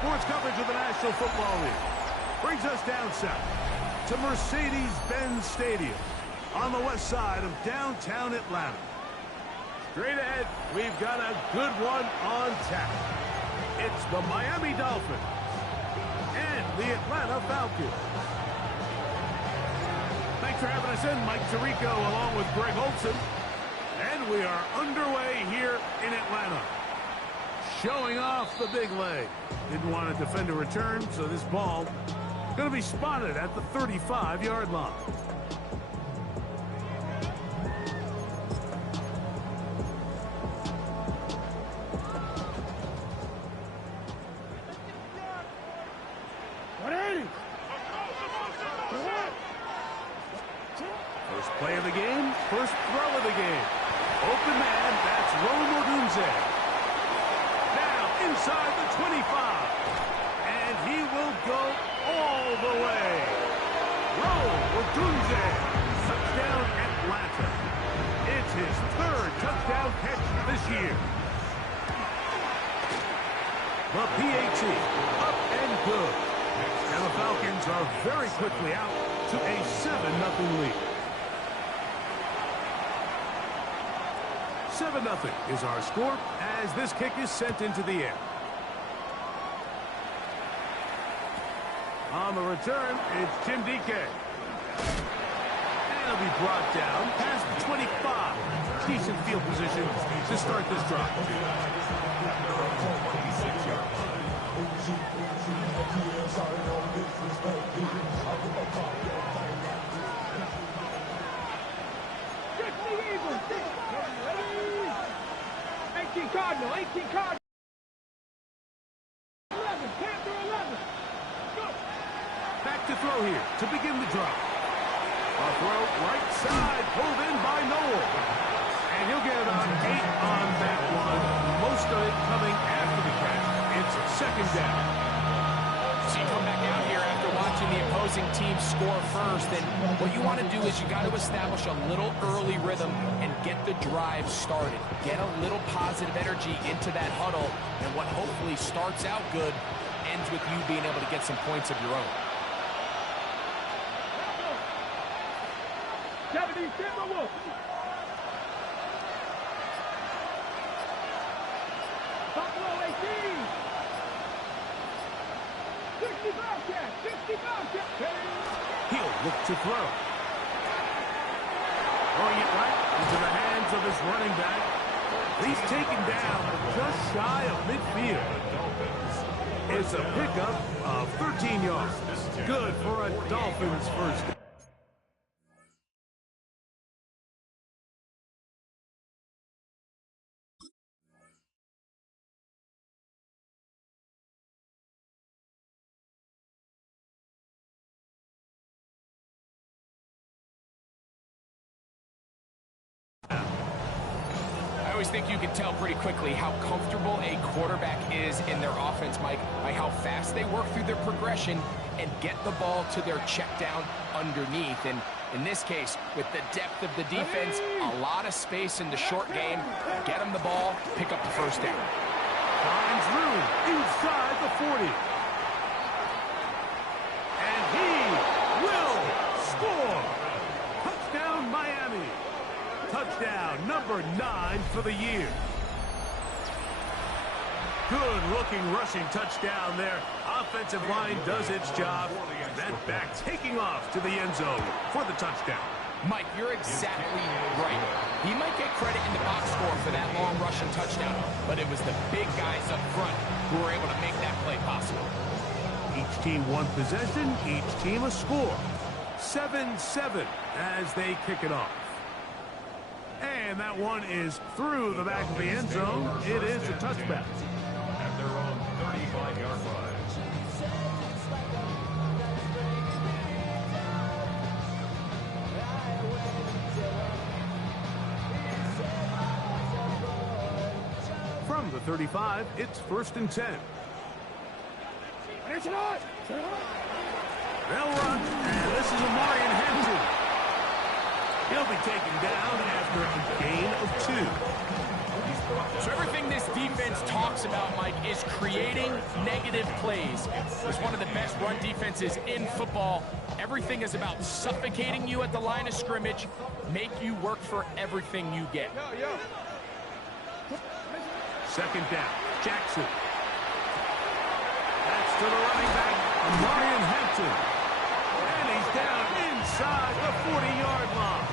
sports coverage of the National Football League brings us down south to Mercedes-Benz Stadium on the west side of downtown Atlanta. Straight ahead, we've got a good one on tap. It's the Miami Dolphins and the Atlanta Falcons. Thanks for having us in, Mike Tirico along with Greg Olson. And we are underway here in Atlanta. Showing off the big leg. Didn't want to defend a return, so this ball is going to be spotted at the 35-yard line. First play of the game, first throw of the game. Open man, that's Rome Odunze. Now inside the 25. And he will go all the way. Rome Odunze. Touchdown Atlanta. It's his third touchdown catch this year. The PAT, up and good. And the Falcons are very quickly out to a 7-0 lead. 7-0 is our score as this kick is sent into the air. On the return, it's Tim DK. And he'll be brought down past the 25. Decent field position to start this drive. Cardinal, 18 Cardinal. 11, Panther 11. Go. Back to throw here to begin the drive. A throw right side, pulled in by Noel. And he'll get about 8 on that one. Most of it coming after the catch. It's second down. So you come back out here after watching the opposing team score first, and what you want to do is you got to establish a little early rhythm and get the drive started. Get a little positive energy into that huddle, and what hopefully starts out good ends with you being able to get some points of your own. Buffalo 18. 65 catch, 65 catch. He'll look to throw. Throwing it right into the hands of his running back. He's taken down just shy of midfield. It's a pickup of 13 yards. Good for a Dolphins first down. I always think you can tell pretty quickly how comfortable a quarterback is in their offense, Mike, by how fast they work through their progression and get the ball to their check down underneath. And in this case, with the depth of the defense, a lot of space in the short game, get them the ball, pick up the first down. Finds room inside the 40. And he will score. Touchdown, Miami. Touchdown number 9 for the year. Good-looking rushing touchdown there. Offensive line does its job. That back taking off to the end zone for the touchdown. Mike, you're exactly right. He might get credit in the box score for that long rushing touchdown, but it was the big guys up front who were able to make that play possible. Each team one possession, each team a score. 7-7 as they kick it off. And that one is through the back of the end zone. It is a touchback. At their own 35-yard line. From the 35, it's 1st and 10. It's not. They'll run, and this is Amarian Hampton. He'll be taken down after a gain of 2. He's So everything this defense talks about, Mike, is creating negative plays. It's one of the best run defenses in football. Everything is about suffocating you at the line of scrimmage, make you work for everything you get. Second down, Jackson. That's to the running back, Amarian Hampton. And he's down inside the 40-yard line.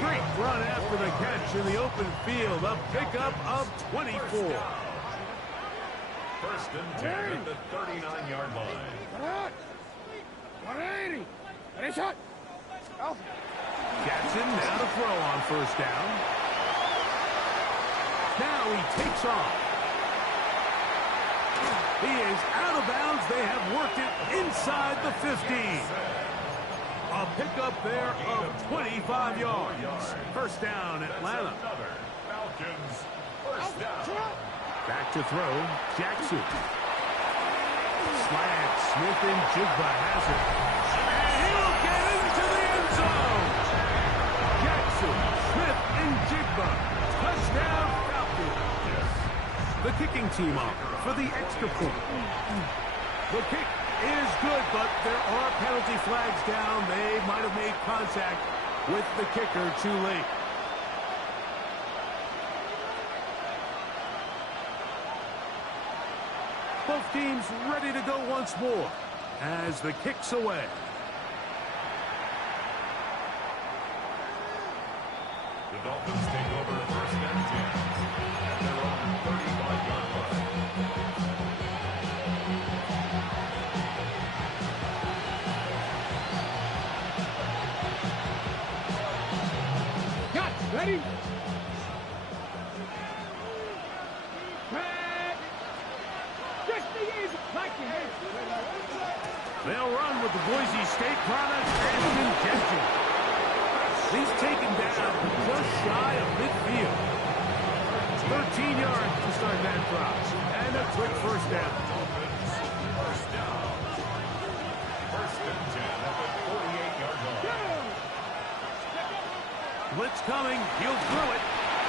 Great run after the catch in the open field. A pickup of 24. First and 10 at the 39-yard line. 180. Finish it. Jackson now to throw on first down. Now he takes off. He is out of bounds. They have worked it inside the 15. A pickup there of 25 yards. First down, Atlanta. Falcons, first down. Back to throw, Jackson. Slant, Smith and Jigba has it. And he'll get into the end zone. Jackson, Smith and Jigba. Touchdown, Falcons. The kicking team off for the extra point. The kick is good, but there are penalty flags down. They might have made contact with the kicker too late. Both teams ready to go once more as the kick's away. The Dolphins take over first and 10 at their own 35-yard line. Ready? They'll run with the Boise State product, Ashton Jenkins. He's taken down just shy of midfield. 13 yards to start that drive. And a quick first down. First down. First and 10 at the 48-yard line. Blitz coming. He'll throw it.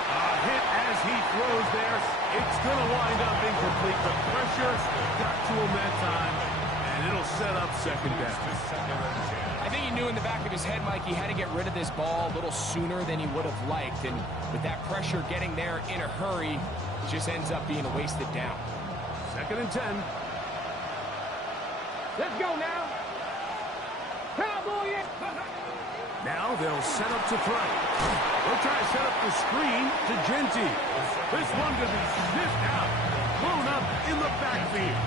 A hit as he throws there. It's going to wind up incomplete. The pressure got to him that time, and it'll set up second down. I think he knew in the back of his head, Mike, he had to get rid of this ball a little sooner than he would have liked. And with that pressure getting there in a hurry, it just ends up being a wasted down. Second and 10. Let's go now. Cowboy. Now they'll set up to throw. They'll try to set up the screen to Genty. This one could be sniffed out, blown up in the backfield.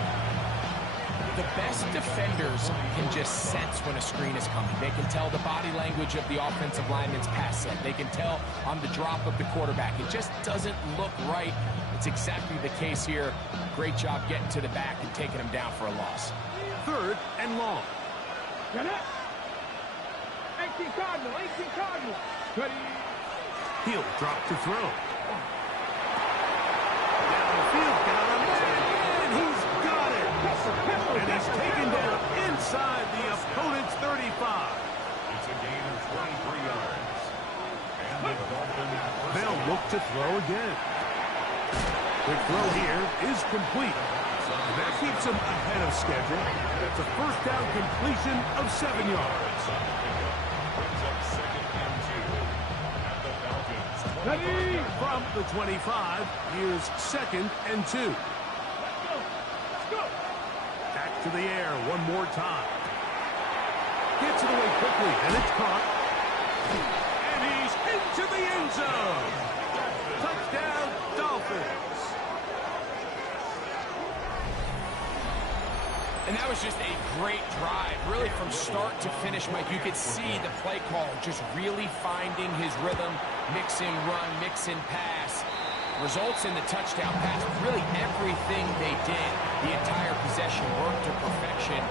The best defenders can just sense when a screen is coming. They can tell the body language of the offensive lineman's pass set. They can tell on the drop of the quarterback. It just doesn't look right. It's exactly the case here. Great job getting to the back and taking him down for a loss. Third and long. Get up. 18 Cardinal, 18 Cardinal. Ready. He'll drop to throw. Downfield, got him, and he's got it. And he's taken down inside the opponent's 35. It's a gain of 23 yards. And the Dolphins. They'll look to throw again. The throw here is complete. And that keeps him ahead of schedule. That's a first down completion of 7 yards. Brings up second and 2 at the Falcons. Ready. From the 25, here's second and 2. Let's go. Back to the air one more time. Gets it away quickly, and it's caught. And he's into the end zone. Touchdown, Dolphins. And that was just a great drive, really from start to finish, Mike. You could see the play caller just really finding his rhythm, mixing run, mixing pass. Results in the touchdown pass. Really everything they did, the entire possession worked to perfection.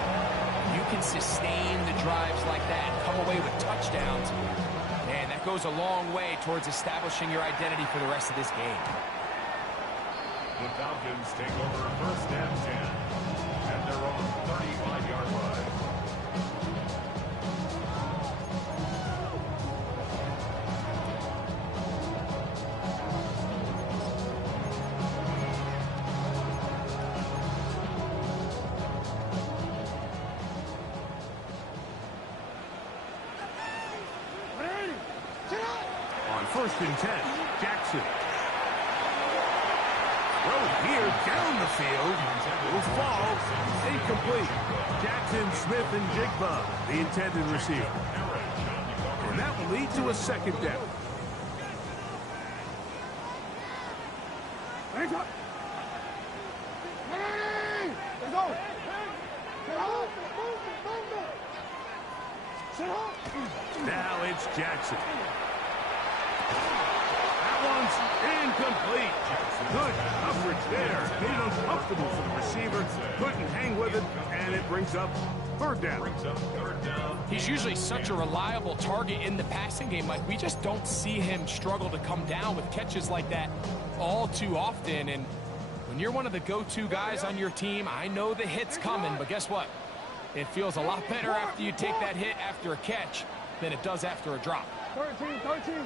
You can sustain the drives like that, come away with touchdowns. Man, that goes a long way towards establishing your identity for the rest of this game. The Falcons take over first and 10 at their own 35-yard line. First and 10. Jackson. Throw here down the field. Will fall. Incomplete. Jackson, Smith, and Jigba, the intended receiver. And that will lead to a second down. Hands up. Hey! Let's go. Now it's Jackson. That one's incomplete. Good coverage there. Made it uncomfortable for the receiver. Couldn't hang with it, and it brings up third down. He's usually such a reliable target in the passing game. Like, we just don't see him struggle to come down with catches like that all too often. And when you're one of the go-to guys on your team, I know the hit's coming, but guess what? It feels a lot better after you take that hit after a catch than it does after a drop. 13.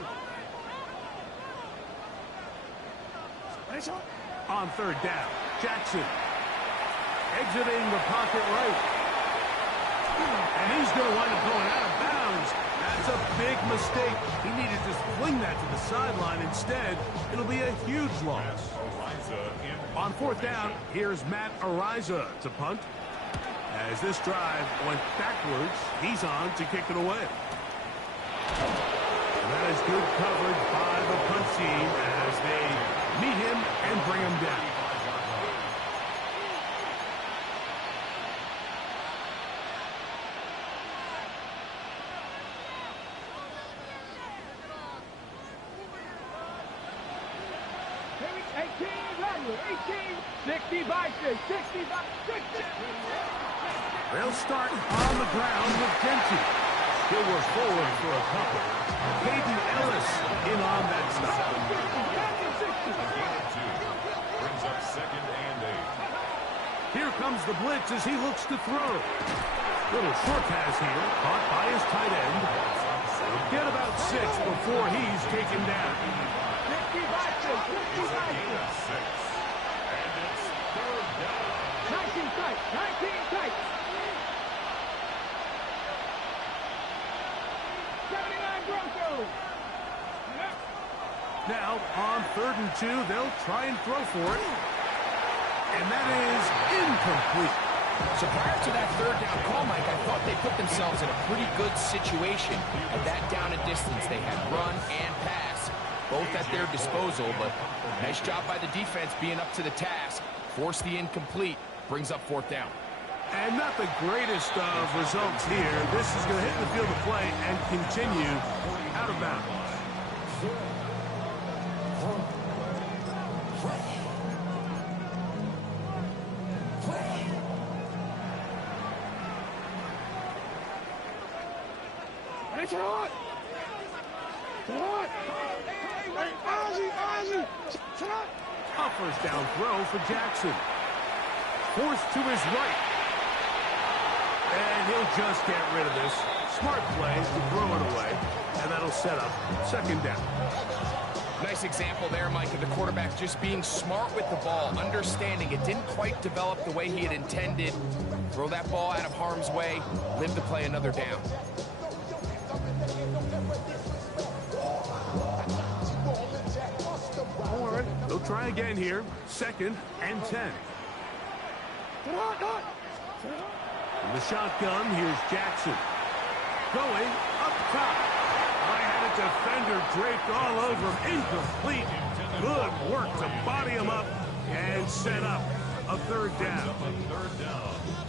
On third down, Jackson exiting the pocket right. And he's going to wind up going out of bounds. That's a big mistake. He needed to fling that to the sideline. Instead, it'll be a huge loss. On fourth down, here's Matt Araiza to punt. As this drive went backwards, he's on to kick it away. And that is good coverage by the punt team as they meet him and bring him down. They'll start on the ground with Genty. He'll work forward for a couple. Caden Ellis in on that stop. Brings up second and 8. Here comes the blitz as he looks to throw. Little short pass here, caught by his tight end. He'll get about 6 before he's taken down. 19 tight. 79 Broncos. Now, on 3rd and 2, they'll try and throw for it. And that is incomplete. So prior to that third down call, Mike, I thought they put themselves in a pretty good situation at that down and distance. They had run and pass, both at their disposal, but nice job by the defense being up to the task. Force the incomplete, brings up 4th down. And not the greatest of results here. This is going to hit the field of play and continue out of bounds. A first down throw for Jackson. Forced to his right. And he'll just get rid of this. Smart play to throw it away. And that'll set up 2nd down. Nice example there, Mike, of the quarterback just being smart with the ball, understanding it didn't quite develop the way he had intended. Throw that ball out of harm's way, live to play another down. All right, they'll try again here. 2nd and 10. In the shotgun, here's Jackson. Going up top. I had a defender draped all over him. Incomplete. Good work to body him up and set up a 3rd down.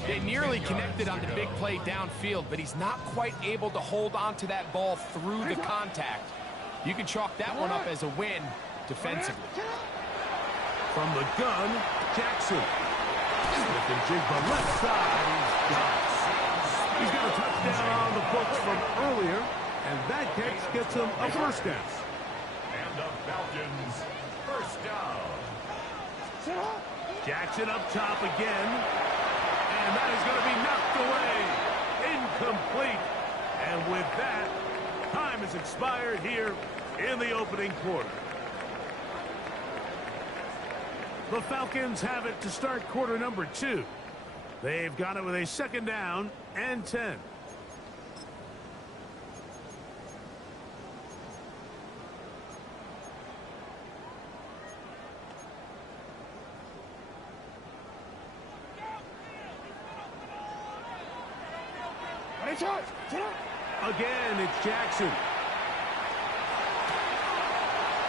They nearly connected on the big play downfield, but he's not quite able to hold on to that ball through the contact. You can chalk that one up as a win defensively. From the gun, Jackson. Smith and Jigba left side. He's got a touchdown on the books from earlier, and that catch gets him a 1st down. And the Falcons, 1st down. Jackson up top again, and that is going to be knocked away. Incomplete. And with that, time has expired here in the opening quarter. The Falcons have it to start quarter number 2. They've got it with a 2nd down and 10. Again, it's Jackson.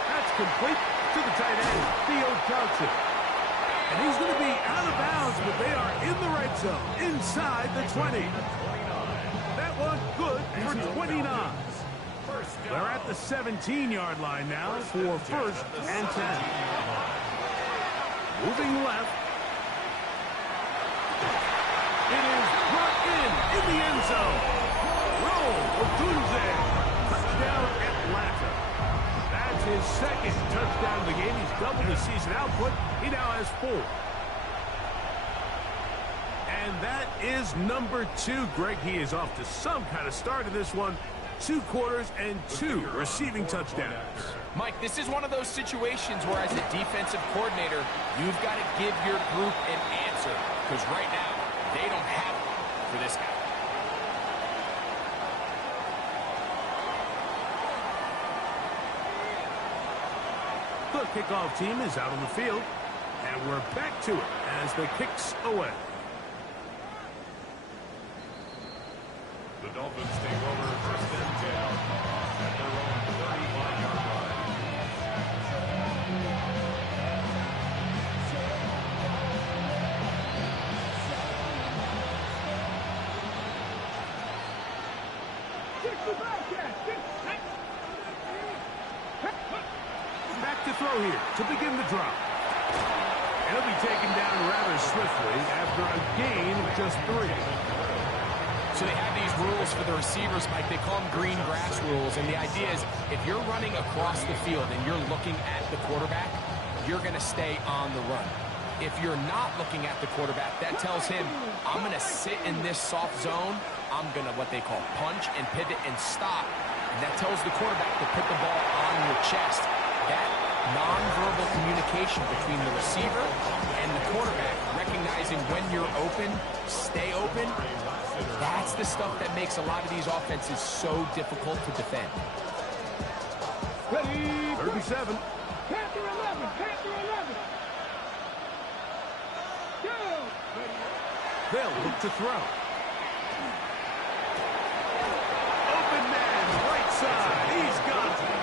That's complete to the tight end, Theo Johnson. And he's going to be out of bounds, but they are in the right zone, inside the 20. That one good for 29. They're at the 17-yard line now for first and 10. Moving left. It is brought in the end zone. Roll Odunze. Touchdown Atlanta. That's his second touchdown of the game. He's doubled his season output. He now has 4. And that is number 2. Greg, he is off to some kind of start in this one. 2 quarters and 2 receiving touchdowns. Mike, this is one of those situations where as a defensive coordinator, you've got to give your group an answer. Because right now, they don't have one for this guy. The kickoff team is out on the field. And we're back to it as the kick's away. The Dolphins take over first and 10 at their own 35-yard line. Back to throw here to begin the drop. He'll be taken down rather swiftly after a gain of just 3. So they have these rules for the receivers, Mike. They call them green grass rules. And the idea is if you're running across the field and you're looking at the quarterback, you're going to stay on the run. If you're not looking at the quarterback, that tells him, I'm going to sit in this soft zone. I'm going to what they call punch and pivot and stop. And that tells the quarterback to put the ball on your chest. That nonverbal communication between the receiver and the quarterback, recognizing when you're open, stay open, that's the stuff that makes a lot of these offenses so difficult to defend. Ready, 37. Panther 11, Panther 11. Go. They'll look to throw. Open man, right side. He's got it.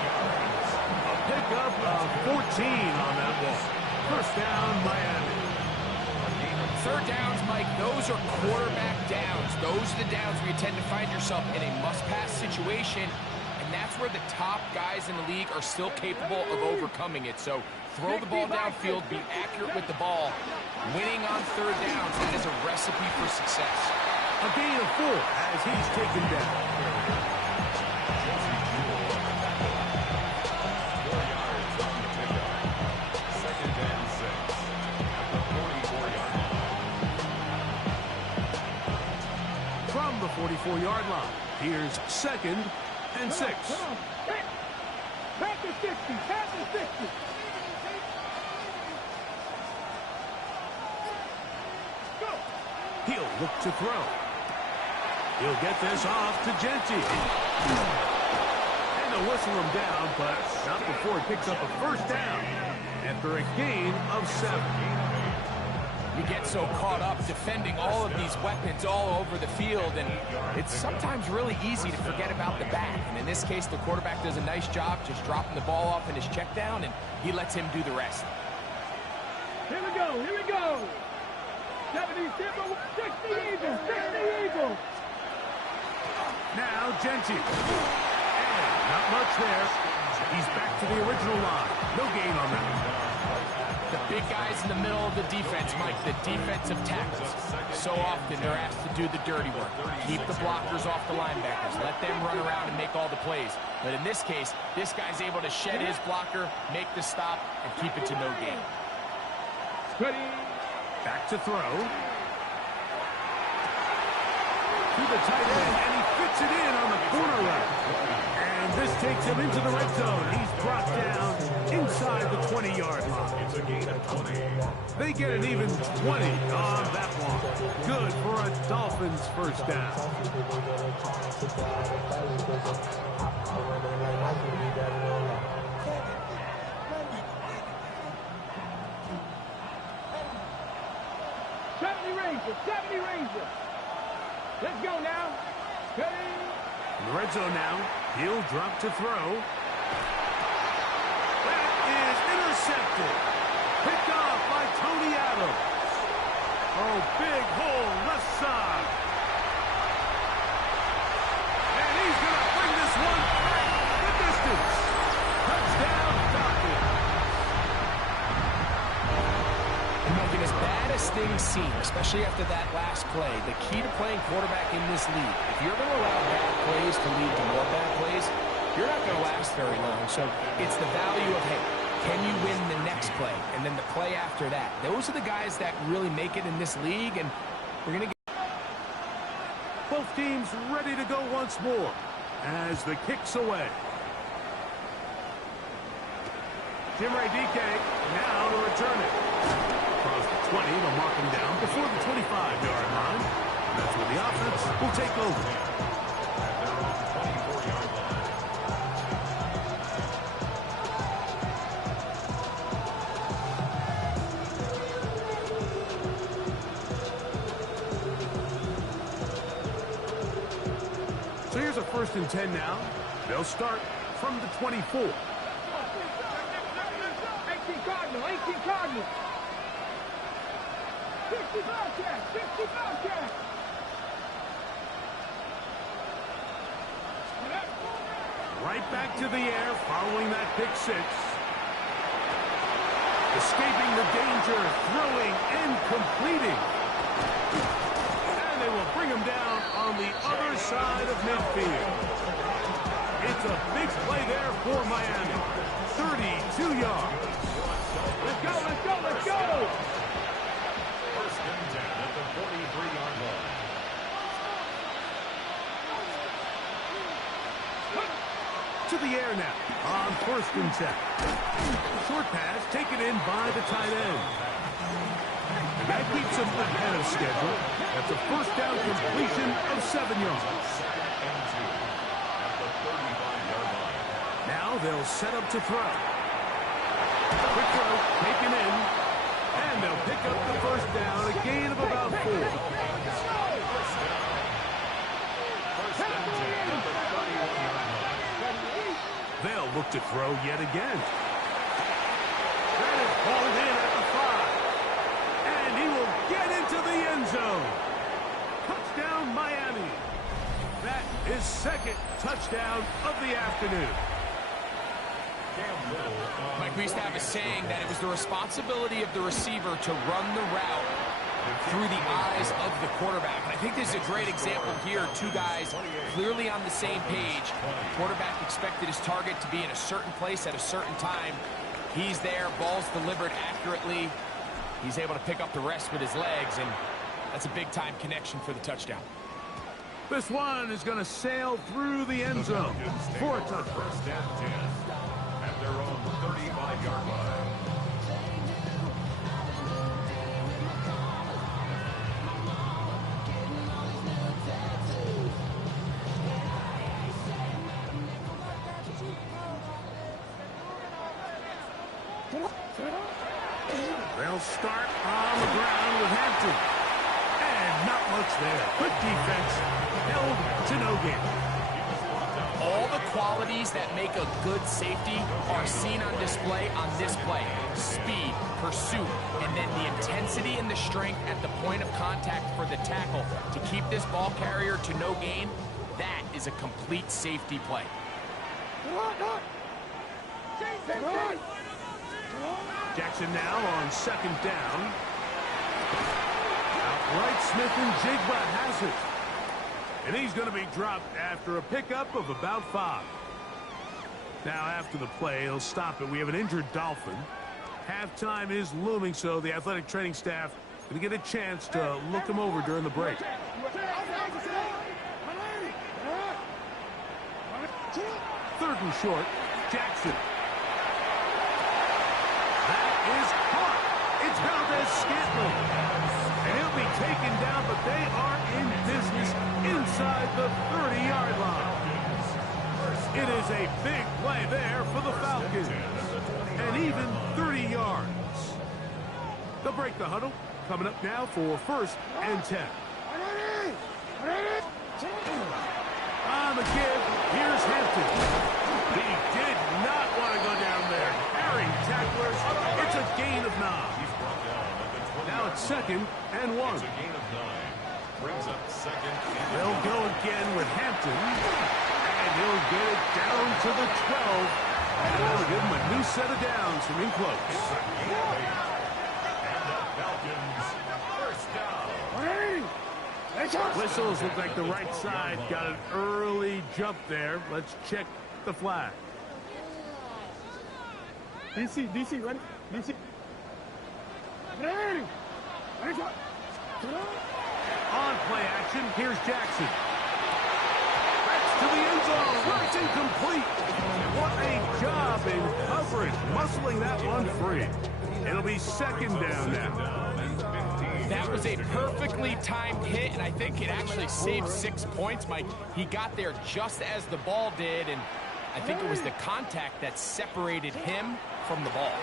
A pickup of 14 on that ball. First down, Miami. Third downs, Mike, those are quarterback downs. Those are the downs where you tend to find yourself in a must-pass situation, and that's where the top guys in the league are still capable of overcoming it. So throw the ball downfield, be accurate with the ball. Winning on third downs, that is a recipe for success. A gain of 4 as he's taken down. From the 44-yard line, here's second and 6. Come on. Panther 60, Panther 60. Go. He'll look to throw. He'll get this off to Genty. And they'll whistle him down, but not before he picks up a first down after a gain of 7. You get so caught up defending all of these weapons all over the field, and it's sometimes really easy to forget about the back. And in this case, the quarterback does a nice job just dropping the ball off in his check down, and he lets him do the rest. Here we go, here we go. 70, 60 Eagles, 60 Eagles. Now Genty. And not much there. He's back to the original line. No gain on that. The big guys in the middle of the defense, Mike, the defensive tackles. So often they're asked to do the dirty work. Keep the blockers off the linebackers. Let them run around and make all the plays. But in this case, this guy's able to shed his blocker, make the stop, and keep it to no gain. Ready. Back to throw. To the tight end, and he fits it in on the corner route. And this takes him into the red zone. He's brought down inside the 20-yard line. It's a gain of 20. They get an even 20 on that one. Good for a Dolphins first down. Ranger. Let's go now. In the red zone now. He'll drop to throw. That is intercepted. Picked off by Tony Adams. Oh, big hole left side. And he's going to bring this one back the distance. Touchdown, Falcons. And making as bad as things seem, especially after that last play, the key to playing quarterback in this league, if you're going to allow bad plays to lead to more bad plays, you're not going to last very long. So it's the value of, hey, can you win the next play? And then the play after that. Those are the guys that really make it in this league, and we're going to get... Both teams ready to go once more as the kick's away. Jim Radike now to return it. Across the 20, they'll mark him down before the 25-yard line. That's where the offense will take over. At their own 24-yard line. So here's a 1st and 10 now. They'll start from the 24. 18 Cardinal, 18 Cardinal. 60 Bobcat, 60 Bobcat. Right back to the air following that pick six. Escaping the danger, throwing and completing. And they will bring him down on the other side of midfield. It's a big play there for Miami. 32 yards. Let's go, let's go, let's go. 1st and 10 at the 43-yard line. To the air now on 1st and 10. Short pass taken in by the tight end. And that keeps him ahead of schedule. That's a 1st down completion of 7 yards. 2nd and 2 at the 35-yard line. Now they'll set up to throw. Quick throw taken in. And they'll pick up the 1st down, a gain of about 4. 1st and 10 at the 31-yard line. They'll look to throw yet again. That is hauled in at the 5. And he will get into the end zone. Touchdown, Miami. That is 2nd touchdown of the afternoon. Mike, we used to have a saying that it was the responsibility of the receiver to run the route through the eyes of the quarterback. And I think this is a great example here. Two guys clearly on the same page. Quarterback expected his target to be in a certain place at a certain time. He's there, ball's delivered accurately. He's able to pick up the rest with his legs, and that's a big-time connection for the touchdown. This one is going to sail through the end zone for a touchdown. 1st and 10 at their own 35-yard line. They'll start on the ground with Hampton. And not much there. Good defense. Held to no gain. All the qualities that make a good safety are seen on display on this play. Speed, pursuit, and then the intensity and the strength at the point of contact for the tackle to keep this ball carrier to no gain. That is a complete safety play. Jackson now on 2nd down. Outright Smith and Jigba has it. And he's going to be dropped after a pickup of about 5. Now after the play, he'll stop it. We have an injured Dolphin. Halftime is looming, so the athletic training staff going to get a chance to look him over during the break. 3rd and short, Jackson. That is caught. It's Valdez-Scantling. And he'll be taken down, but they are in business inside the 30-yard line. It is a big play there for the Falcons. And even 30 yards. They'll break the huddle. Coming up now for 1st and 10. 2nd and 1. It's a gain of 9. Brings up 2nd. They'll go again with Hampton. And he'll get it down to the 12. And that'll give him a new set of downs from in close. And the Falcons first down. Whistles look like the right side got an early jump there. Let's check the flag. DC, ready? DC. Ready. On play action, here's Jackson. That's to the end zone. It's incomplete. What a job in coverage, muscling that one free. It'll be 2nd down now. That was a perfectly timed hit, and I think it actually saved 6 points, Mike. He got there just as the ball did, and I think it was the contact that separated him from the ball.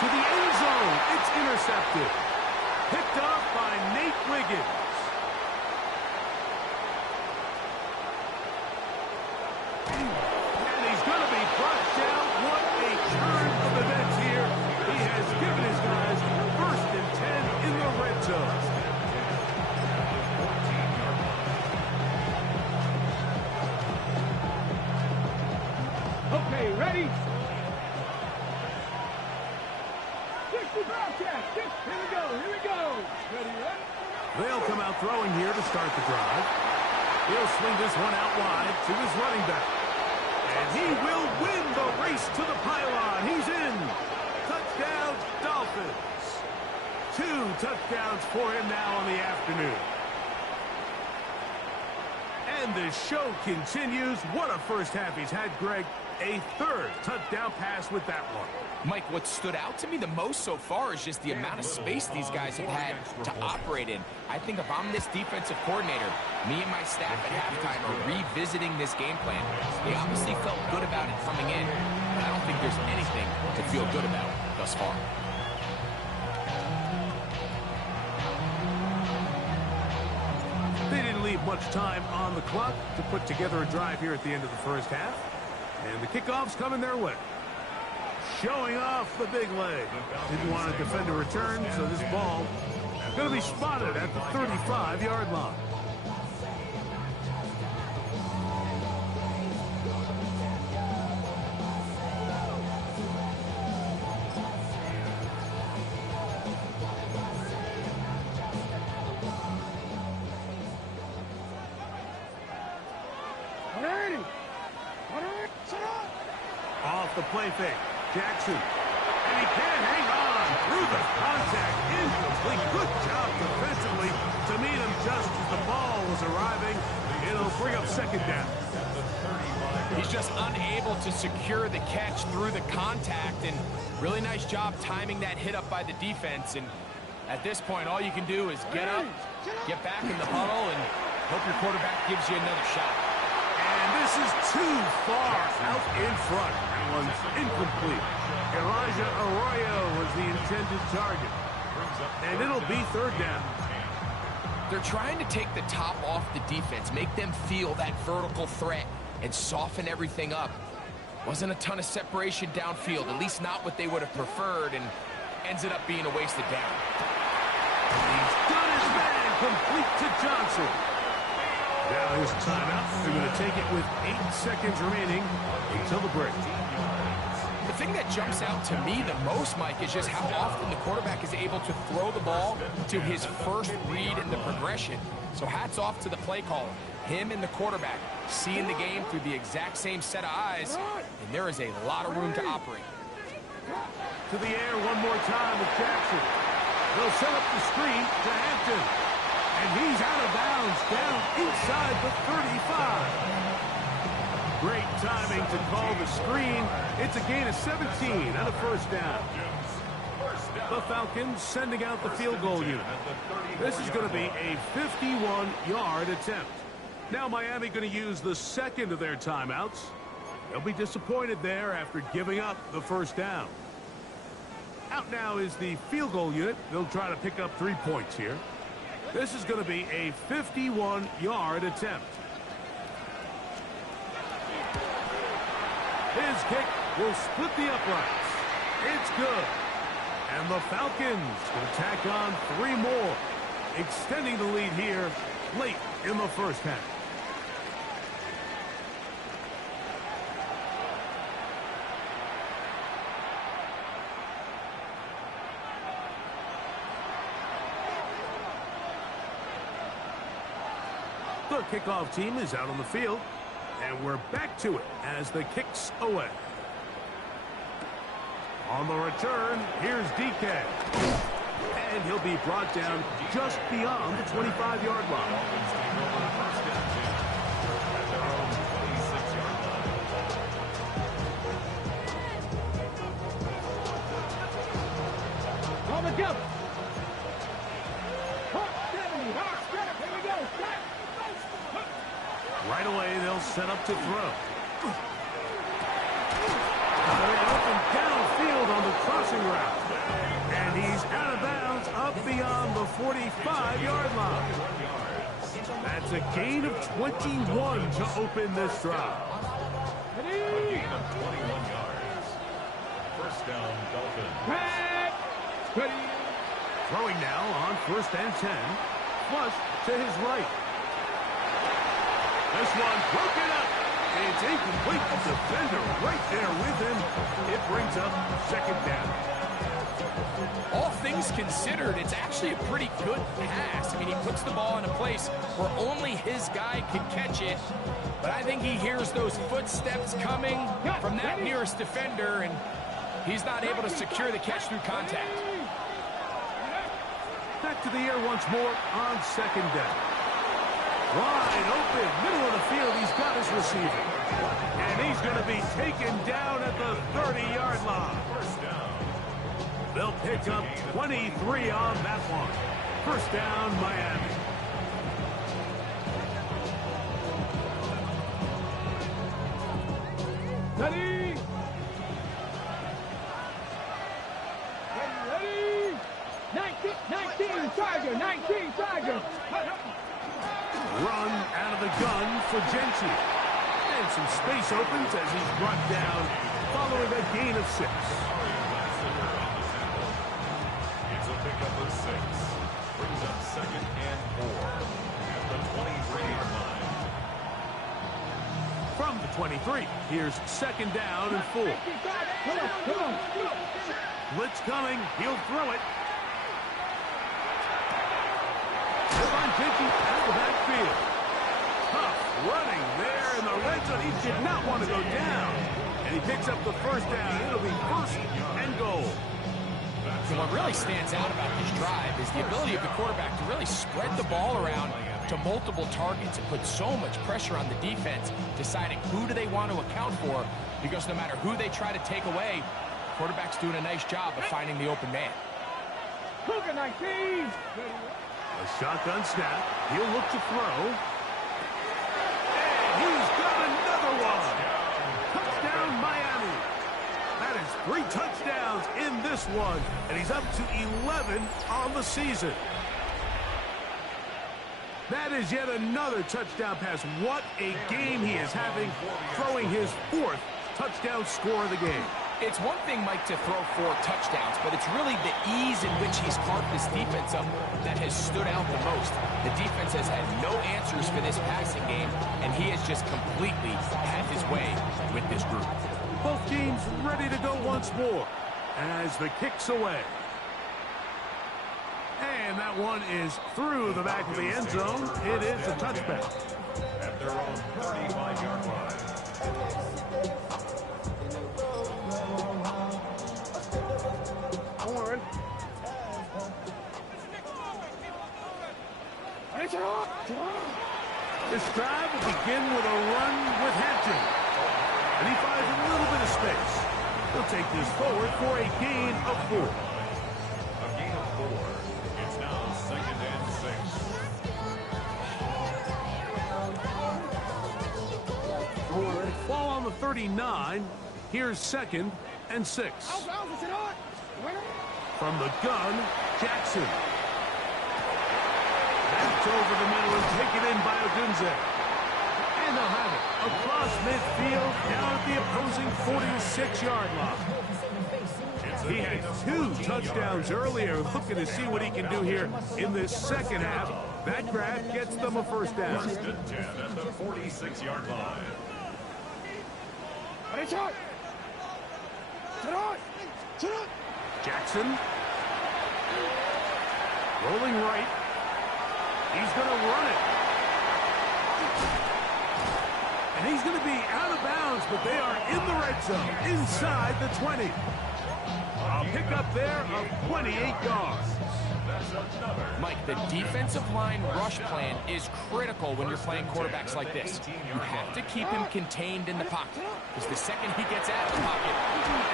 To the end zone, it's intercepted. Picked off by Nate Wiggins. And he's going to be brought down. What a turn of events here. He has given his guys 1st and 10 in the red zone. Okay, ready? 60 Bobcats. Here we go. Ready, ready? They'll come out throwing here to start the drive. He'll swing this one out wide to his running back. And he will win the race to the pylon. He's in. Touchdown, Dolphins. 2 touchdowns for him now on the afternoon. And the show continues. What a first half he's had, Greg. A 3rd touchdown pass with that one. Mike, what stood out to me the most so far is just the amount of space these guys have had to operate in. I think if I'm this defensive coordinator, me and my staff at halftime are revisiting this game plan. They obviously felt good about it coming in, but I don't think there's anything to feel good about thus far. They didn't leave much time on the clock to put together a drive here at the end of the first half. And the kickoff's coming their way. Showing off the big leg. Didn't want to defend a return, so this ball is going to be spotted at the 35-yard line. Off the play fake. Jackson. And he can't hang on through the contact. Incomplete. Good job defensively to meet him just as the ball was arriving. It'll bring up 2nd down. He's just unable to secure the catch through the contact, and really nice job timing that hit up by the defense. And at this point, all you can do is get up, get back in the huddle, and hope your quarterback gives you another shot. And this is too far out in front. That one's incomplete. Elijah Arroyo was the intended target. And it'll be 3rd down. They're trying to take the top off the defense, make them feel that vertical threat, and soften everything up. Wasn't a ton of separation downfield, at least not what they would have preferred, and ends it up being a wasted down. He's done his man, complete to Johnson. Now here's a timeout. They're going to take it with 8 seconds remaining until the break. The thing that jumps out to me the most, Mike, is just how often the quarterback is able to throw the ball to his first read in the progression. So hats off to the play caller. Him and the quarterback seeing the game through the exact same set of eyes, and there is a lot of room to operate. To the air one more time with Jackson. They'll set up the screen to Hampton. And he's out of bounds down inside the 35. Great timing to call the screen. It's a gain of 17 and a 1st down. The Falcons sending out the field goal unit. This is going to be a 51-yard attempt. Now Miami going to use the 2nd of their timeouts. They'll be disappointed there after giving up the 1st down. Out now is the field goal unit. They'll try to pick up 3 points here. This is going to be a 51-yard attempt. His kick will split the uprights. It's good. And the Falcons will tack on 3 more, extending the lead here late in the first half. The kickoff team is out on the field, and we're back to it as the kick's away. On the return, here's DK. And he'll be brought down just beyond the 25-yard line. On the jump. Here we go. Right away, they'll set up to throw. Open downfield on the crossing route. And he's out of bounds up beyond the 45-yard line. That's a gain of 21 to open this drive. A gain of 21 yards. First down, Dolphins. Ready. Throwing now on 1st and 10. Flush to his right. This one broken up. It's incomplete. The defender right there with him. It brings up 2nd down. All things considered, it's actually a pretty good pass. I mean, he puts the ball in a place where only his guy can catch it. But I think he hears those footsteps coming from that nearest defender, and he's not able to secure the catch through contact. Back to the air once more on 2nd down. Wide open, middle of the field, he's got his receiver. And he's going to be taken down at the 30-yard line. First down. They'll pick up 23 on that one. First down, Miami. Ready. Ready. 19 Tiger. 19 Tiger. Run out of the gun for Genty. And some space opens as he's brought down following a gain of 6. It's a pickup of 6. Brings up 2nd and 4 at the 23-yard line. From the 23, here's 2nd down and 4. Come on. Blitz coming. He'll throw it. Devon Genty out of the backfield. Tough running there in the red zone. He did not want to go down. And he picks up the 1st down. It'll be 1st and goal. So what really stands out about this drive is the ability of the quarterback to really spread the ball around to multiple targets and put so much pressure on the defense, deciding who do they want to account for, because no matter who they try to take away, quarterback's doing a nice job of finding the open man. Cougar 19. A shotgun snap. He'll look to throw. And he's got another one. Touchdown, Miami. That is 3 touchdowns in this one. And he's up to 11 on the season. That is yet another touchdown pass. What a game he is having, throwing his 4th touchdown score of the game. It's one thing, Mike, to throw 4 touchdowns, but it's really the ease in which he's carved this defense up that has stood out the most. The defense has had no answers for this passing game, and he has just completely had his way with this group. Both teams ready to go once more as the kick's away. And that one is through the back of the end zone. It is a touchback. At their own 35-yard line. This drive will begin with a run with Hampton. And he finds a little bit of space. He'll take this forward for a gain of 4. A gain of 4. It's now 2nd and 6. Ball on the 39. Here's 2nd and 6. From the gun, Jackson. That's over the middle and taken in by Odunze. And they'll have it across midfield down at the opposing 46-yard line. It's He had 2 touchdowns earlier. Looking to see what he can do here in this second half. That grab gets them a first down. First and 10 at the 46-yard line. Jackson. Rolling right. He's going to run it. And he's going to be out of bounds, but they are in the red zone, inside the 20. A pickup there of 28 yards. Mike, the defensive line rush plan is critical when you're playing quarterbacks like this. You have to keep him contained in the pocket, because the second he gets out of the pocket...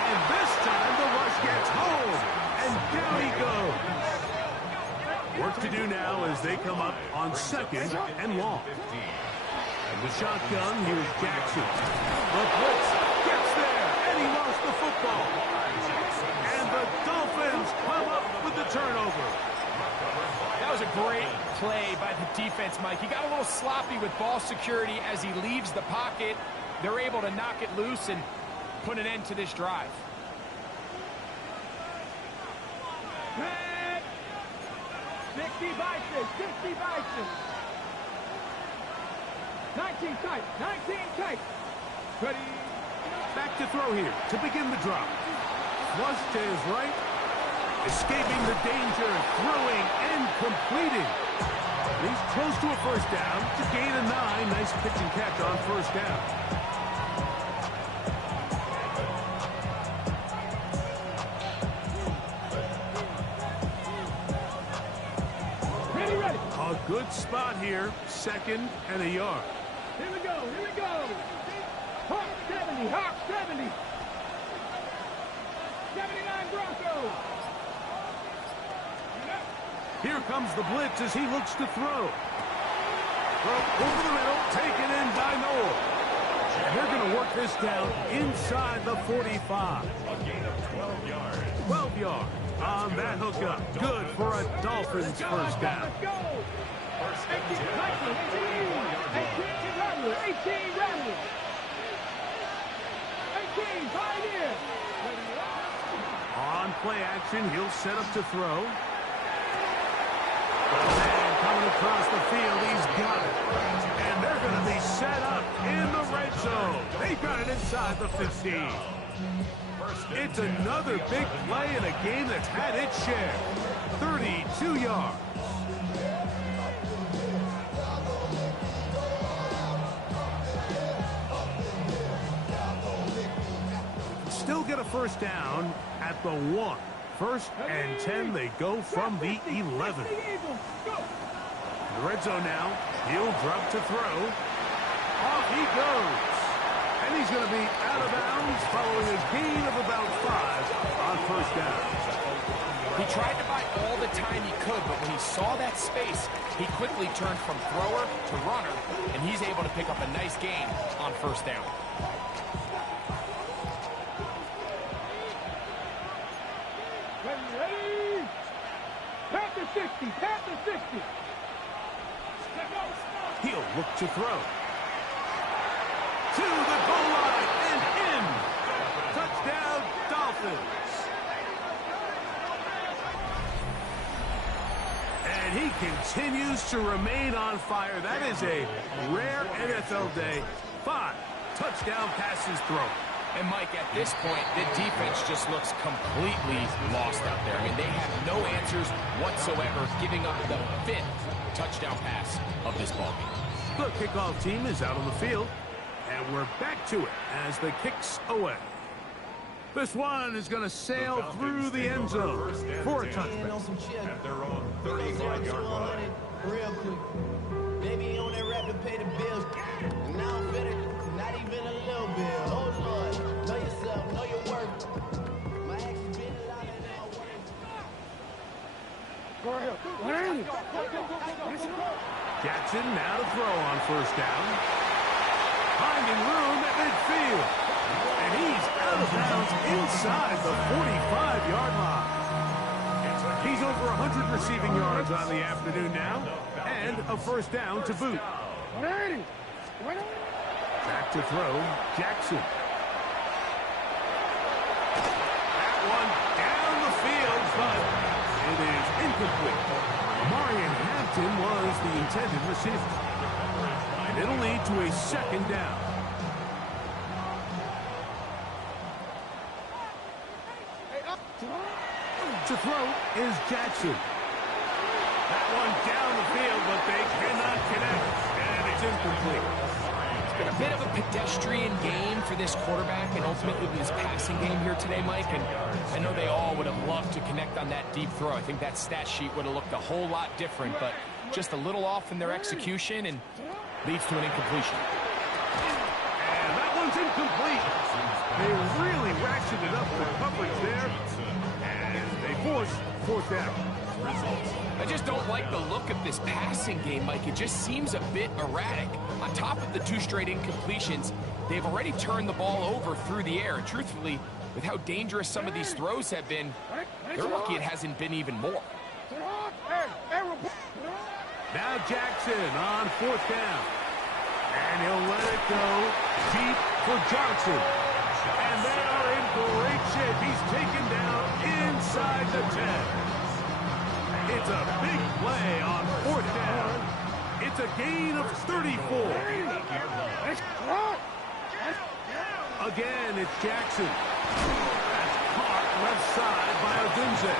And this time the rush gets home, and down he goes. Work to do now as they come up on second and long. And the shotgun, here's Jackson. The blitz gets there, and he lost the football. And the Dolphins come up with the turnover. That was a great play by the defense, Mike. He got a little sloppy with ball security as he leaves the pocket. They're able to knock it loose and put an end to this drive. 60 Bison, 60 Bison. 19 tight, 19 tight. Ready. Back to throw here to begin the drop. Flush to his right. Escaping the danger, throwing and completing. He's close to a first down to gain a 9. Nice pitch and catch on first down. Ready. A good spot here, second and a yard. Here we go, here we go. Hawk 70, Hawk 70. 79 Broncos. Here comes the blitz as he looks to throw. Over the middle, taken in by Noel. And they're going to work this down inside the 45. A gain of 12 yards. 12 yards on that hookup. Good for a Dolphins first down. Let's go. First and 18 10 Rattler, 18 Rattler. 18 Pioneer. On play action, he'll set up to throw. The man coming across the field, he's got it. And they're going to be set up in the red zone. They've got it inside the 15. It's another big play in a game that's had its share. 32 yards. Still get a first down at the 1. First and 10, they go from the 11. The red zone now. He'll drop to throw. Off he goes. And he's going to be out of bounds following a gain of about 5 on first down. He tried to buy all the time he could, but when he saw that space, he quickly turned from thrower to runner, and he's able to pick up a nice gain on first down. Ready. Panther 60, Panther 60. He'll look to throw. To the goal line and in. Touchdown, Dolphins. And he continues to remain on fire. That is a rare NFL day. 5 touchdown passes thrown. And, Mike, at this point, the defense just looks completely lost out there. I mean, they have no answers whatsoever, giving up the 5th touchdown pass of this ballgame. The kickoff team is out on the field, and we're back to it as the kick's away. This one is going to sail through the end zone for a touchback. At their own 35-yard line. Real quick. Baby on that rap to pay the bills. And now I'm better, not even a little bit. Oh Lord, know yourself, know your worth. My ex has been louder than I want. Jackson now to throw on first down. Finding room at midfield. And he's out of bounds inside the 45-yard line. He's over 100 receiving yards on the afternoon now. And a first down to boot. Back to throw, Jackson. That one down the field, but it is incomplete. Marion Hampton was the intended receiver. And it'll lead to a second down. To throw is Jackson. That one down the field, but they cannot connect, and it's incomplete. It's been a bit of a pedestrian game for this quarterback and ultimately this passing game here today, Mike. And I know they all would have loved to connect on that deep throw. I think that stat sheet would have looked a whole lot different, but just a little off in their execution and leads to an incompletion. And that one's incomplete. They really ratcheted up the coverage there, and they force fourth down. I just don't like the look of this passing game, Mike. It just seems a bit erratic. On top of the 2 straight incompletions, they've already turned the ball over through the air. And truthfully, with how dangerous some of these throws have been, they're lucky it hasn't been even more. Now Jackson on fourth down. And he'll let it go deep for Johnson. And they are in great shape. He's taken down inside the 10. It's a big play on fourth down. It's a gain of 34. Again, it's Jackson. That's caught left side by Odunze.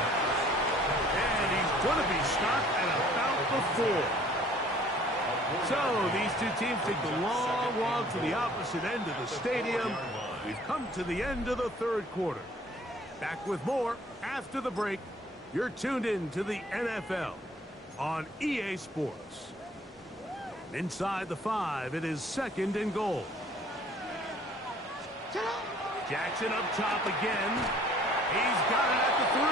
And he's going to be stopped at about the 4. So these two teams take the long walk to the opposite end of the stadium. We've come to the end of the third quarter. Back with more after the break. You're tuned in to the NFL on EA Sports. Inside the 5, it is second and goal. Jackson up top again. He's got it at the 3.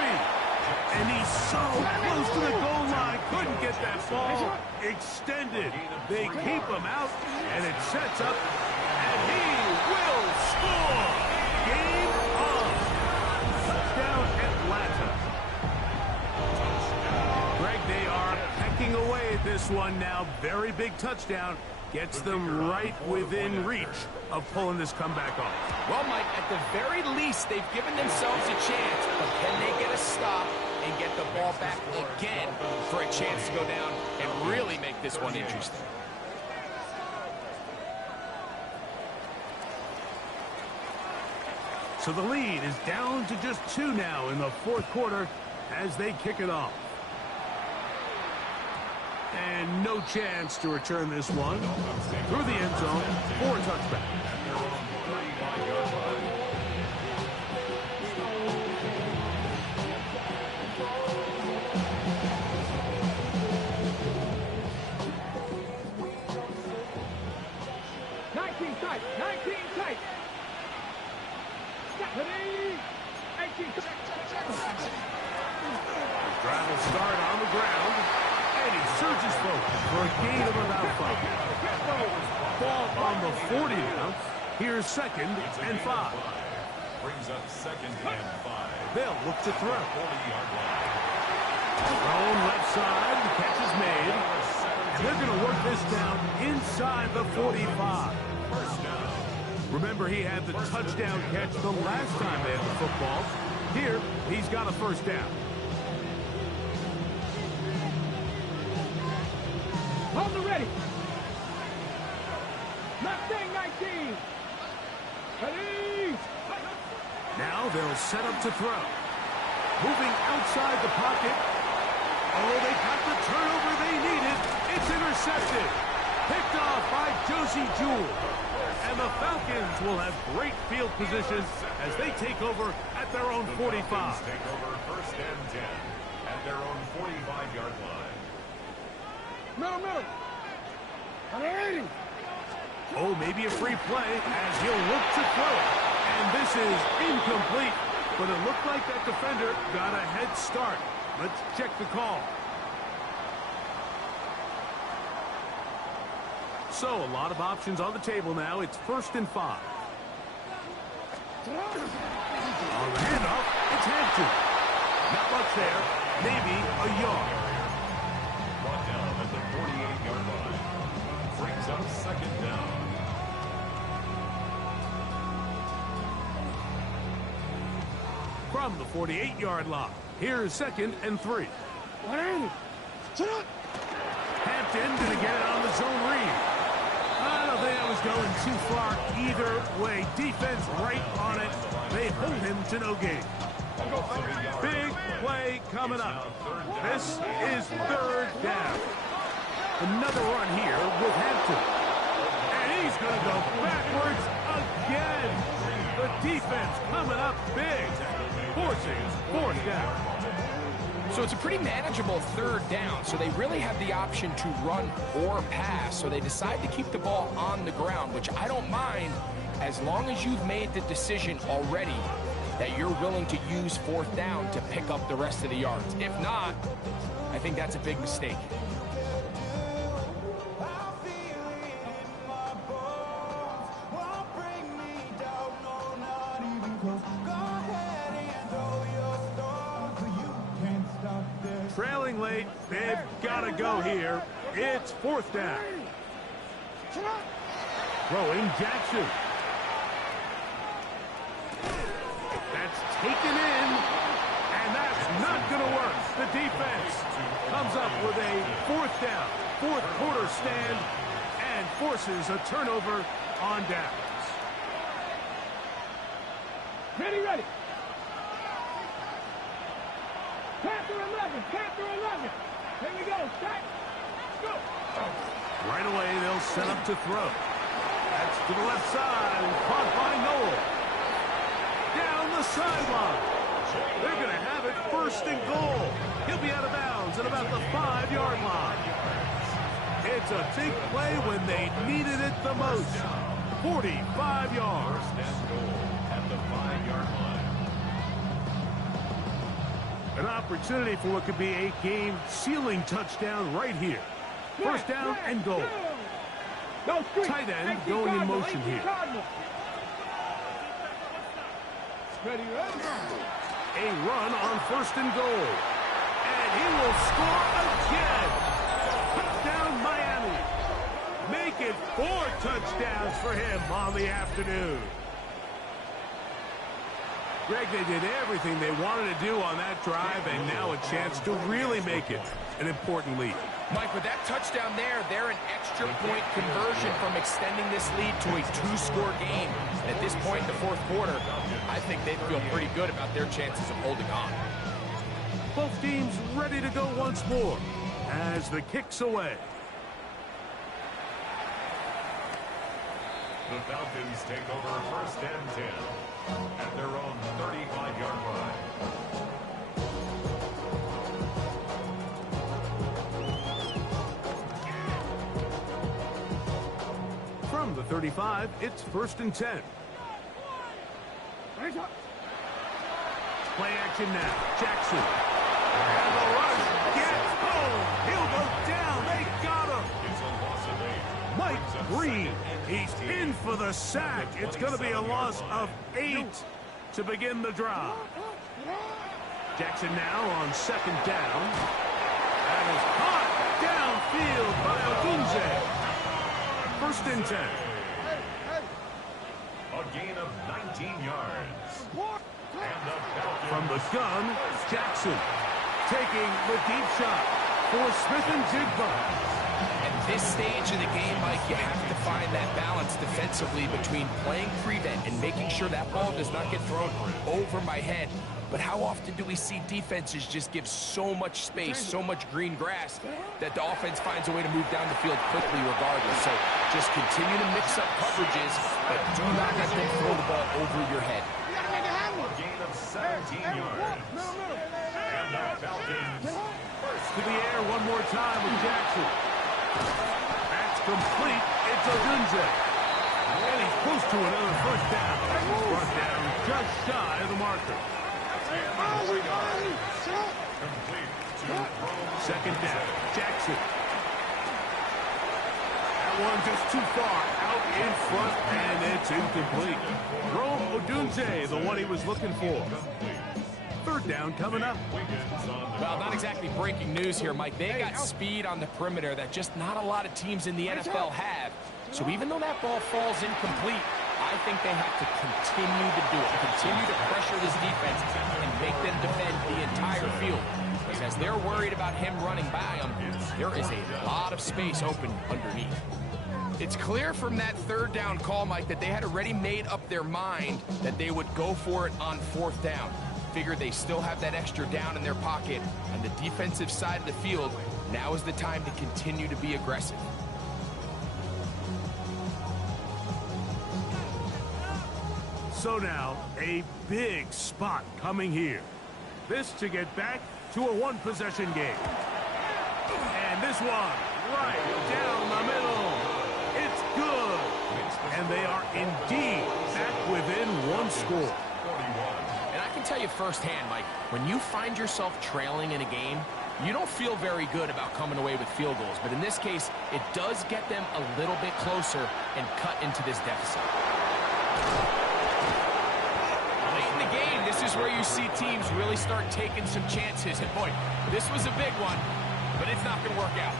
And he's so close to the goal line. Couldn't get that ball extended. They keep him out, and it sets up. And he will score. Game on. Touchdown Atlanta. Greg, they are pecking away at this one now. Very big touchdown. Gets them right within reach of pulling this comeback off. Well, Mike, at the very least, they've given themselves a chance, but can they get a stop and get the ball back again for a chance to go down and really make this one interesting? So the lead is down to just 2 now in the fourth quarter as they kick it off. And no chance to return this one through the end zone for a touchback. Drive will start on the ground, and he surges forward for a gain of about 5. Ball on the 40 now. Here's second and 5. Brings up second and 5. They'll look to throw. 40-yard line. Thrown left side, the catch is made. And they're going to work this down inside the 45. First down. Remember, he had the touchdown catch the last time they had the football. Here, he's got a first down. Hold the ready. Mustang 19. Ready. Now they'll set up to throw. Moving outside the pocket. Oh, they got the turnover they needed. It's intercepted. Picked off by Josie Jewell. And the Falcons will have great field position as they take over at their own 45. Take over first and 10 at their own 45-yard line. Middle. 180. Oh, maybe a free play as he'll look to throw it. And this is incomplete. But it looked like that defender got a head start. Let's check the call. So, a lot of options on the table now. It's first and 5. On the handoff, it's Hampton. Not much there. Maybe a yard. Brought down at the 48-yard line. Brings up second down. From the 48-yard line, here's 2nd and 3. Hampton going to get it on the zone read. I don't think that was going too far either way. Defense right on it. They hold him to no gain. Big play coming up. This is 3rd down. Another run here with Hampton. And he's going to go backwards again. The defense coming up big, forcing 4th down. So it's a pretty manageable 3rd down, so they really have the option to run or pass, so they decide to keep the ball on the ground, which I don't mind as long as you've made the decision already that you're willing to use 4th down to pick up the rest of the yards. If not, I think that's a big mistake. Trailing late, they've got to go here. It's 4th down. Throwing Jackson. That's taken in, and that's not going to work. The defense comes up with a 4th down, 4th quarter stand, and forces a turnover on downs. Ready. Panther 11. Here we go. Set. Go. Right away, they'll set up to throw. That's to the left side, and caught by Noel. Down the sideline. They're going to have it 1st and goal. He'll be out of bounds at about the 5-yard line. It's a big play when they needed it the most. 45 yards. 1st and goal at the 5-yard line. An opportunity for what could be a game-sealing touchdown right here. 1st down and goal. Tight end going in motion here. A run on 1st and goal. And he will score again. Touchdown Miami. Make it 4 touchdowns for him on the afternoon. Greg, they did everything they wanted to do on that drive, and now a chance to really make it an important lead. Mike, with that touchdown there, they're an extra point conversion from extending this lead to a 2-score game. At this point in the 4th quarter, I think they feel pretty good about their chances of holding on. Both teams ready to go once more as the kick's away. The Falcons take over 1st and 10 at their own 35-yard line. From the 35, it's 1st and 10. Play action now. Jackson. And the rush gets home. He'll go down. They got him. It's a loss of 8. Mike Green. He's in for the sack. It's going to be a loss of 8 to begin the drive. Jackson now on 2nd down. That is caught downfield by Odunze. 1st and 10. A gain of 19 yards. And the Falcons From the gun, Jackson taking the deep shot for Smith and Jigba. At this stage of the game, Mike, you have to find that balance defensively between playing prevent and making sure that ball does not get thrown over my head. But how often do we see defenses just give so much space, so much green grass, that the offense finds a way to move down the field quickly regardless? So just continue to mix up coverages, but do not let them throw the ball over your head. a gain of 17 yards. And the Falcons To the air one more time with Jackson. That's complete. It's Odunze. And he's close to another 1st down. Brought down just shy of the marker. complete to Rome. 2nd down. Jackson. That one just too far out in front, and it's incomplete. Rome Odunze, the one he was looking for. 3rd down coming up. Well, not exactly breaking news here, Mike. They got speed on the perimeter that just not a lot of teams in the NFL have. So even though that ball falls incomplete, I think they have to continue to do it, continue to pressure this defense and make them defend the entire field. Because as they're worried about him running by them, there is a lot of space open underneath. It's clear from that third down call, Mike, that they had already made up their mind that they would go for it on fourth down. Figured they still have that extra down in their pocket on the defensive side of the field. Now is the time to continue to be aggressive. So now, a big spot coming here. This to get back to a one-possession game. And this one, right down the middle. It's good. And they are indeed back within one score. And I can tell you firsthand, Mike, when you find yourself trailing in a game, you don't feel very good about coming away with field goals. But in this case, it does get them a little bit closer and cut into this deficit. Late in the game, this is where you see teams really start taking some chances. And boy, this was a big one, but it's not going to work out.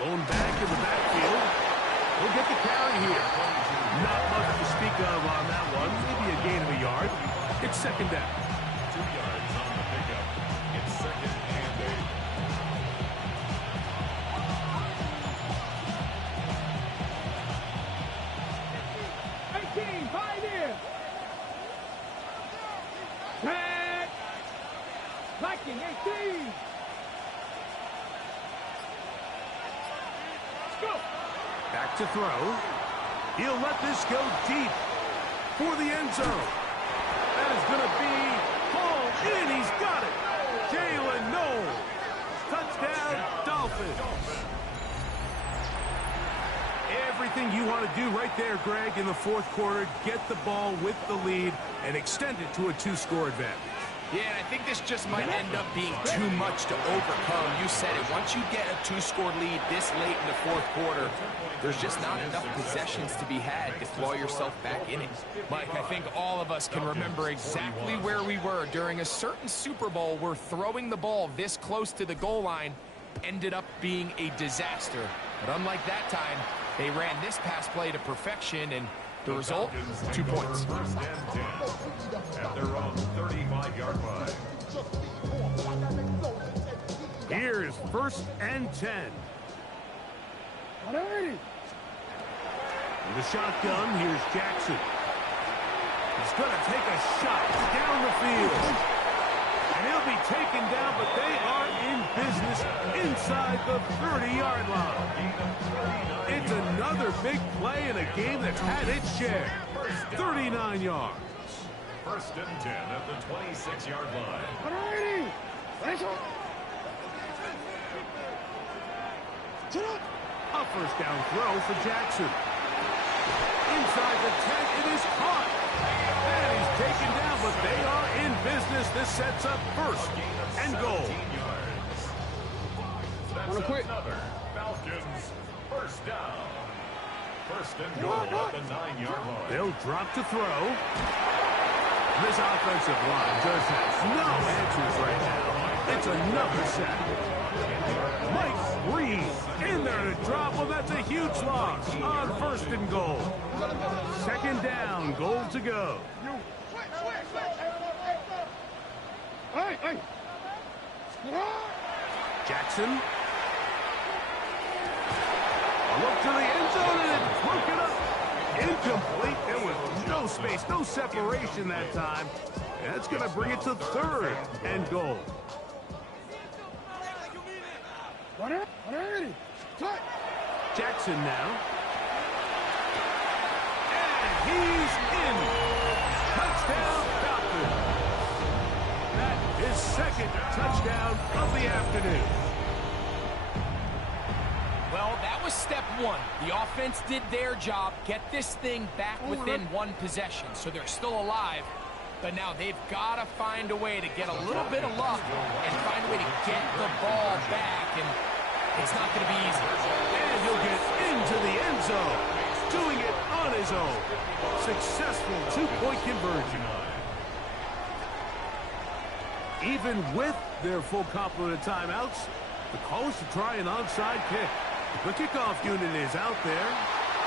Going back in the backfield. He'll get the carry here. Not much to speak of on that one. Maybe a gain of a yard. It's second down. 2 yards on the pickup. It's second and 18, 5 in. Tag. Blocking, 18. Go. Back to throw. He'll let this go deep for the end zone. That is going to be hauled in. He's got it. Jalen Knowles. Touchdown, Dolphins. Everything you want to do right there, Greg, in the fourth quarter. Get the ball with the lead and extend it to a 2-score advantage. Yeah, and I think this just might end up being too much to overcome. You said it. Once you get a 2-score lead this late in the fourth quarter, there's just not enough possessions to be had to throw yourself back in it. Mike, I think all of us can remember exactly where we were during a certain Super Bowl where throwing the ball this close to the goal line ended up being a disaster. But unlike that time, they ran this pass play to perfection, and the result, 2 points. first and 10 at their own 35-yard line. Here is first and 10. Alrighty. In the shotgun, here's Jackson. He's going to take a shot down the field. And he'll be taken down, but they are in business inside the 30-yard line. It's another big play in a game that's had its share. 39 yards. First and 10 at the 26-yard line. Alrighty. Let's go. A first down throw for Jackson. Inside the 10, it is caught. And he's taken down, but they are in business. This sets up first and goal. That's another Falcons first down. First and goal at the 9-yard line. They'll drop to throw. This offensive line just has no answers right now. It's another sack. Mike Reed in there to drop. Well, that's a huge loss on first and goal. Second down, goal to go. Jackson. A look to the end zone, and it's broken up. Incomplete. There was no space, no separation that time. That's going to bring it to third and goal. Jackson now. And he's in. Touchdown, Falcons. That is second touchdown of the afternoon. Well, that was step one. The offense did their job, get this thing back within one possession, so they're still alive. But now they've got to find a way to get a little bit of luck and find a way to get the ball back, and it's not going to be easy. And he'll get into the end zone, doing it on his own. Successful two-point conversion. Even with their full complement of timeouts, the call is to try an onside kick. The kickoff unit is out there,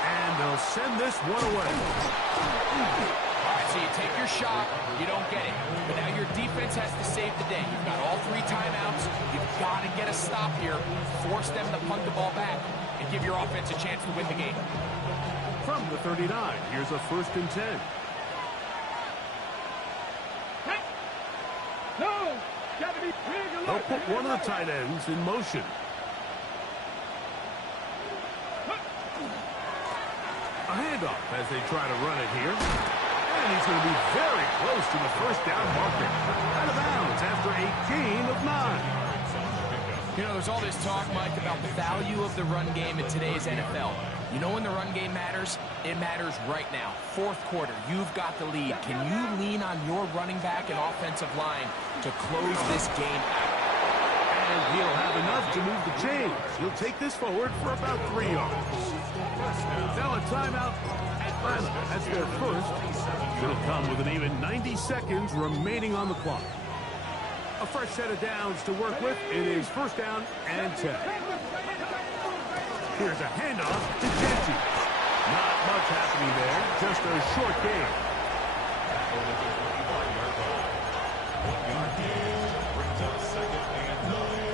and they'll send this one away. All right, so you take your shot, you don't get it. But now your defense has to save the day. You've got all 3 timeouts. You've got to get a stop here, force them to punt the ball back, and give your offense a chance to win the game. From the 39, here's a 1st and 10. No! They'll put one of the tight ends in motion. A handoff as they try to run it here. And he's going to be very close to the 1st down marker. Out of bounds after a gain of 9. You know, there's all this talk, Mike, about the value of the run game in today's NFL. You know when the run game matters? It matters right now. 4th quarter, you've got the lead. Can you lean on your running back and offensive line to close this game out? And he'll have enough to move the chains. He'll take this forward for about 3 yards. Now a timeout. Atlanta, that's their first. It'll come with an even 90 seconds remaining on the clock. A fresh set of downs to work with. It is 1st down and 10. Here's a handoff to Genty. Not much happening there. Just a short game. Brings up 2nd and 9.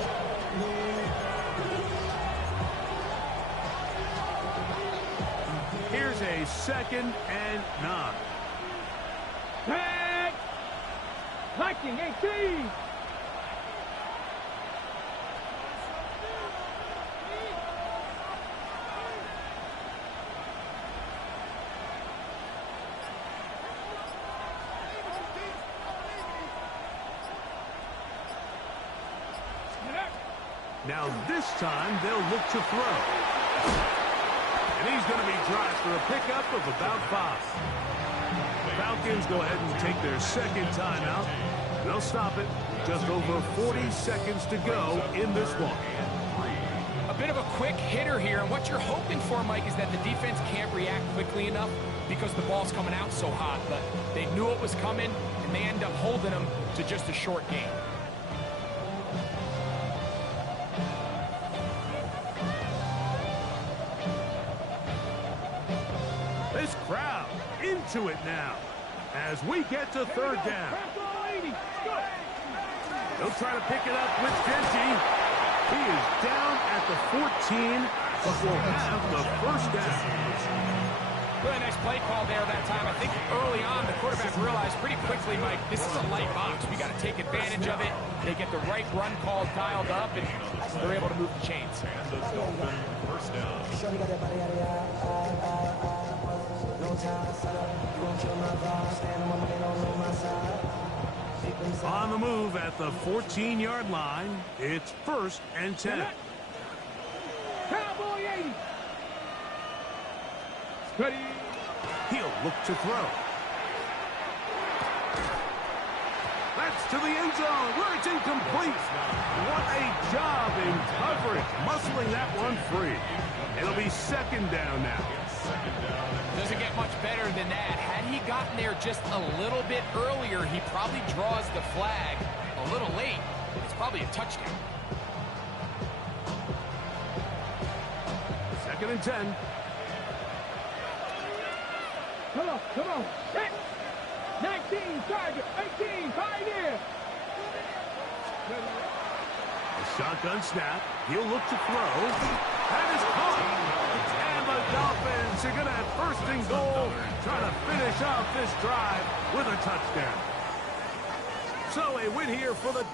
Here's a 2nd and 9. Tag! Viking 18! Now this time they'll look to throw. And he's going to be dropped for a pickup of about 5. The Falcons go ahead and take their 2nd timeout. They'll stop it. Just over 40 seconds to go in this one. A bit of a quick hitter here, and what you're hoping for, Mike, is that the defense can't react quickly enough because the ball's coming out so hot. But they knew it was coming, and they end up holding them to just a short game. This crowd into it now as we get to 3rd down. They'll try to pick it up with Genty. He is down at the 14, but will have the 1st down. Really nice play call there that time. I think early on the quarterback realized pretty quickly, Mike, this is a light box. We got to take advantage of it. They get the right run call dialed up, and they're able to move the chains. And the Dolphins 1st down. On the move at the 14-yard line, it's 1st and 10. Cowboy 80! Steady! He'll look to throw. That's to the end zone where it's incomplete. What a job in coverage, muscling that one free. It'll be 2nd down now. Doesn't get much better than that. Had he gotten there just a little bit earlier, he probably draws the flag a little late. It's probably a touchdown. 2nd and 10. Come on, come on. 19, Tiger. 18, Pioneer. A shotgun snap. He'll look to throw. That is caught. And the Dolphins are going to have 1st and goal, trying to finish off this drive with a touchdown. So a win here for the